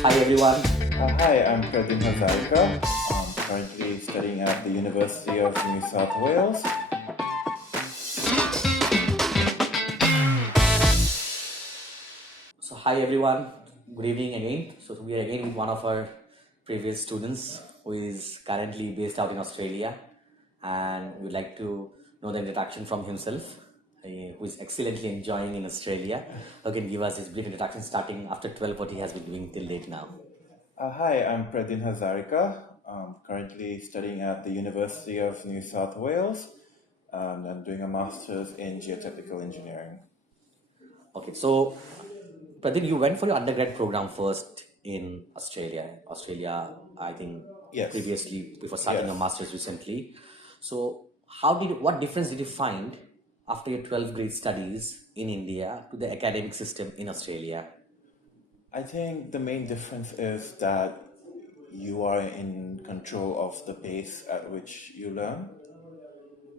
Hi everyone. Hi, I'm Pradyun Hazarika. I'm currently studying at the University of New South Wales. So hi everyone. Good evening again. So we are again with one of our previous students who is currently based out in Australia, and we'd like to know the introduction from himself, who is excellently enjoying in Australia. Who can give us his brief introduction starting after 12, what he has been doing till date now. Hi, I'm Pradyun Hazarika. I'm currently studying at the University of New South Wales. And I'm doing a master's in geotechnical engineering. Okay, so Pradeep, you went for your undergrad program first in Australia. I think Yes. previously before starting Yes. your masters recently. So what difference did you find after your 12th grade studies in India to the academic system in Australia? I think the main difference is that you are in control of the pace at which you learn.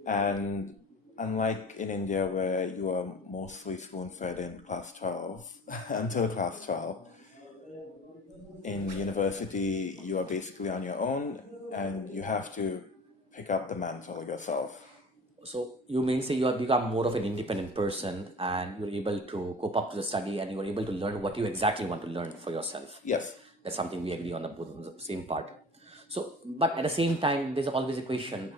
And unlike in India, where you are mostly spoon fed in class 12 until class 12, in university, you are basically on your own and you have to pick up the mantle yourself. So you mean say you have become more of an independent person and you're able to cope up to the study and you're able to learn what you exactly want to learn for yourself. Yes. That's something we agree on the same part. So, but at the same time, there's always a question: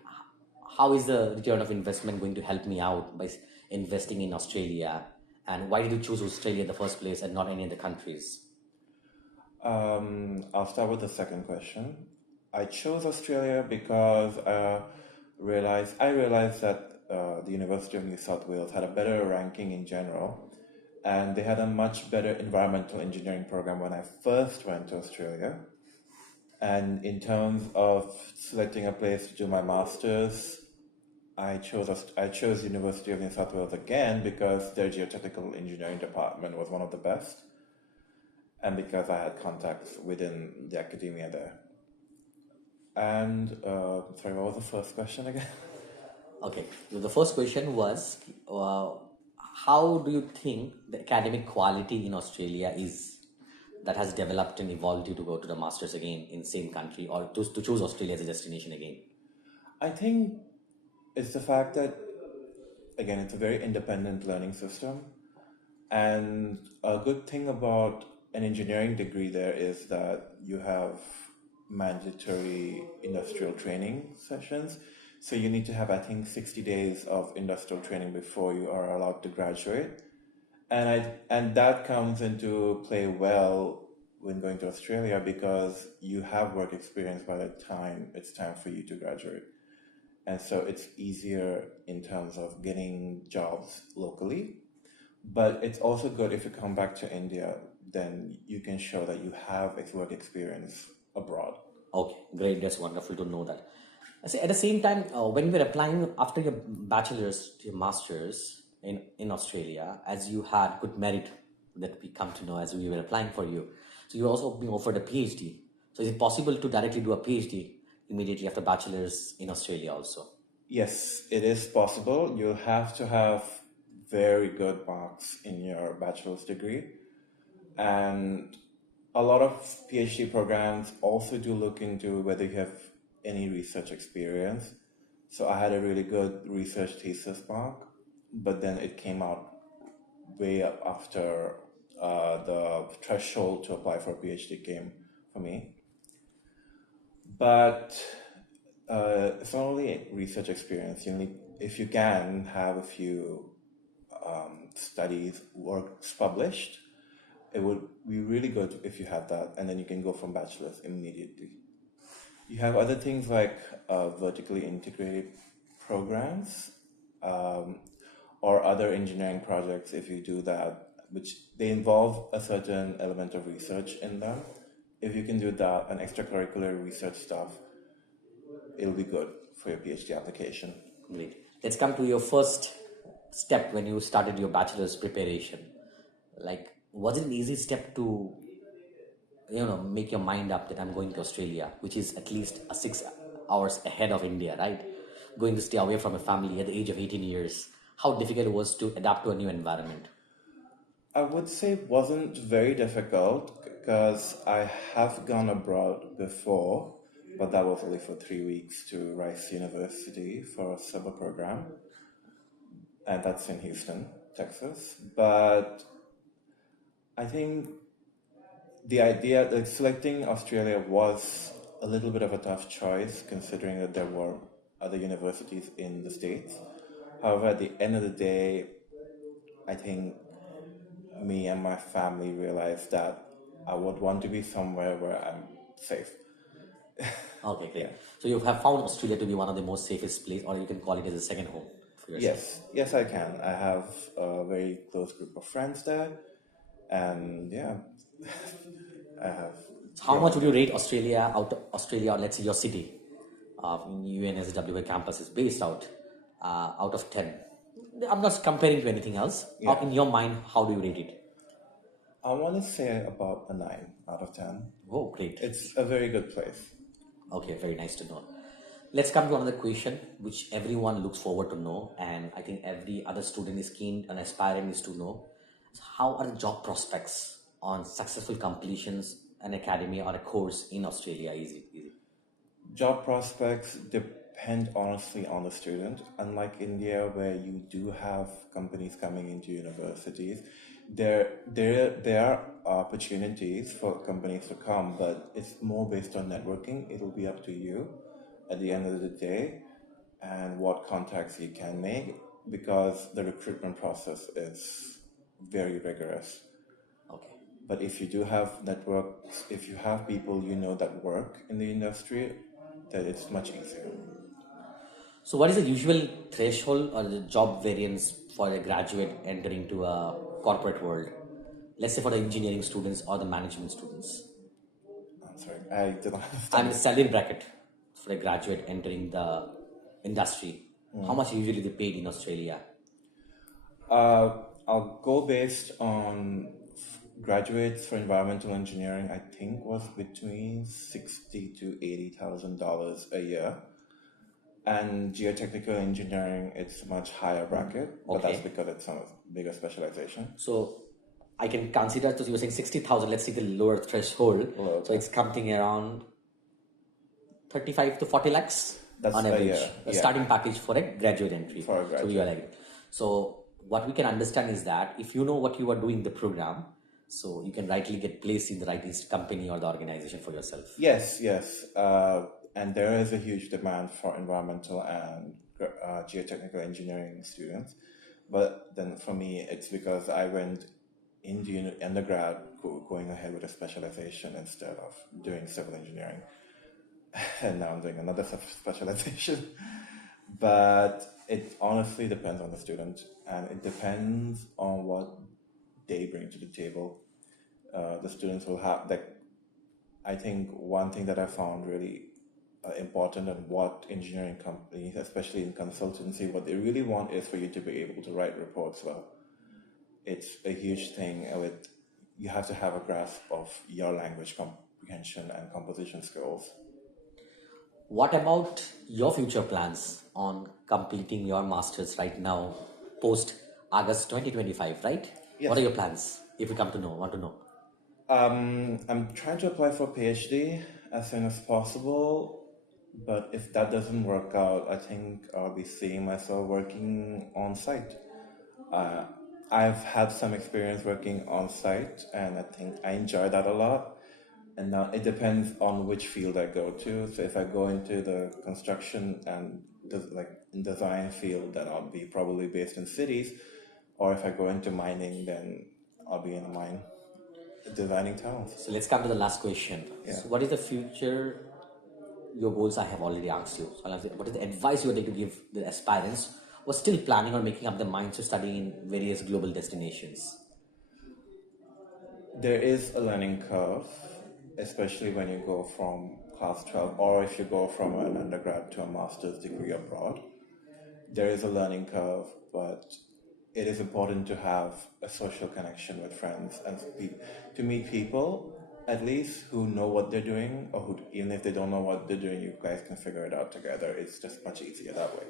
how is the return of investment going to help me out by investing in Australia? And why did you choose Australia in the first place and not any other countries? I'll start with the second question. I chose Australia because I realized that the University of New South Wales had a better ranking in general, and they had a much better environmental engineering program when I first went to Australia. And in terms of selecting a place to do my master's, I chose University of New South Wales again because their geotechnical engineering department was one of the best, and because I had contacts within the academia there. And sorry, what was the first question again? Okay, so the first question was, how do you think the academic quality in Australia is that has developed and evolved you to go to the masters again in same country or to choose Australia as a destination again? I think it's the fact that, again, it's a very independent learning system. And a good thing about an engineering degree there is that you have mandatory industrial training sessions. So you need to have, I think, 60 days of industrial training before you are allowed to graduate. And that comes into play well when going to Australia because you have work experience by the time it's time for you to graduate. And so it's easier in terms of getting jobs locally. But it's also good if you come back to India, then you can show that you have work experience abroad. Okay, great. That's wonderful to know that. I say at the same time, when you were applying after your bachelor's to your master's in Australia, as you had good merit that we come to know as we were applying for you, so you were also being offered a PhD. So is it possible to directly do a PhD immediately after bachelor's in Australia also? Yes, it is possible. You have to have very good marks in your bachelor's degree. And a lot of PhD programs also do look into whether you have any research experience. So I had a really good research thesis mark, but then it came out way up after the threshold to apply for a PhD came for me. But it's not only research experience. You need, if you can, have a few studies, works published. It would be really good if you have that, and then you can go from bachelor's immediately. You have other things like vertically integrated programs or other engineering projects if you do that, which they involve a certain element of research in them. If you can do that and extracurricular research stuff, it'll be good for your PhD application. Great. Let's come to your first step when you started your bachelor's preparation. Like, was it an easy step to, make your mind up that I'm going to Australia, which is at least 6 hours ahead of India, right? Going to stay away from a family at the age of 18 years. How difficult it was to adapt to a new environment? I would say it wasn't very difficult because I have gone abroad before, but that was only for 3 weeks to Rice University for a summer program, and that's in Houston, Texas. But I think the idea that selecting Australia was a little bit of a tough choice, considering that there were other universities in the States. However, at the end of the day, I think me and my family realized that I would want to be somewhere where I'm safe. Okay, great. So you have found Australia to be one of the most safest place, or you can call it as a second home for yourself. Yes, I can. I have a very close group of friends there, and yeah, I have. So how much would you rate Australia or let's say your city, in UNSW campus is based out of 10? I'm not comparing to anything else. Yeah. In your mind, how do you rate it? I want to say about a 9 out of 10. Oh, great. It's a very good place. Okay, very nice to know. Let's come to another question, which everyone looks forward to know, and I think every other student is keen and aspiring is to know. How are the job prospects on successful completions an academy or a course in Australia? Easy. Job prospects depend honestly on the student. Unlike India, where you do have companies coming into universities, there are opportunities for companies to come, but it's more based on networking. It'll be up to you at the end of the day and what contacts you can make, because the recruitment process is very rigorous. Okay. But if you do have networks, if you have people you know that work in the industry, then it's much easier. So what is the usual threshold or the job variance for a graduate entering to a corporate world? Let's say for the engineering students or the management students. I'm sorry, I did not understand. I'm the salary bracket for a graduate entering the industry. How much usually they paid in Australia? I'll go based on graduates for environmental engineering. I think was between $60,000 to $80,000 a year, and geotechnical engineering it's a much higher bracket, but that's because it's a bigger specialization. So I can consider, so you were saying 60,000, let's see the lower threshold. So it's something around 35 to 40 lakhs That's on a average. year, A yeah. starting package for a graduate entry. For a graduate. So we are like, so what we can understand is that if you know what you are doing in the program, so you can rightly get placed in the right company or the organization for yourself. Yes. And there is a huge demand for environmental and geotechnical engineering students. But then for me, it's because I went into undergrad going ahead with a specialization instead of doing civil engineering. And now I'm doing another specialization. But it honestly depends on the student, and it depends on what they bring to the table. The students will have, like, I think one thing that I found really important and what engineering companies, especially in consultancy, what they really want is for you to be able to write reports well. It's a huge thing with, you have to have a grasp of your language comprehension and composition skills. What about your future plans on completing your master's right now, post August 2025, right? Yes. What are your plans, if you want to know? I'm trying to apply for a PhD as soon as possible, but if that doesn't work out, I think I'll be seeing myself working on site. I've had some experience working on site, and I think I enjoy that a lot. And now it depends on which field I go to. So if I go into the construction and design field, then I'll be probably based in cities. Or if I go into mining, then I'll be in a mine designing towns. So let's come to the last question. Yeah. So what is the future, your goals I have already asked you. So what is the advice you would like to give the aspirants who are still planning or making up their minds to study in various global destinations? There is a learning curve, especially when you go from class 12, or if you go from an undergrad to a master's degree abroad. There is a learning curve, but it is important to have a social connection with friends and to meet people, at least, who know what they're doing, or who, even if they don't know what they're doing, you guys can figure it out together. It's just much easier that way.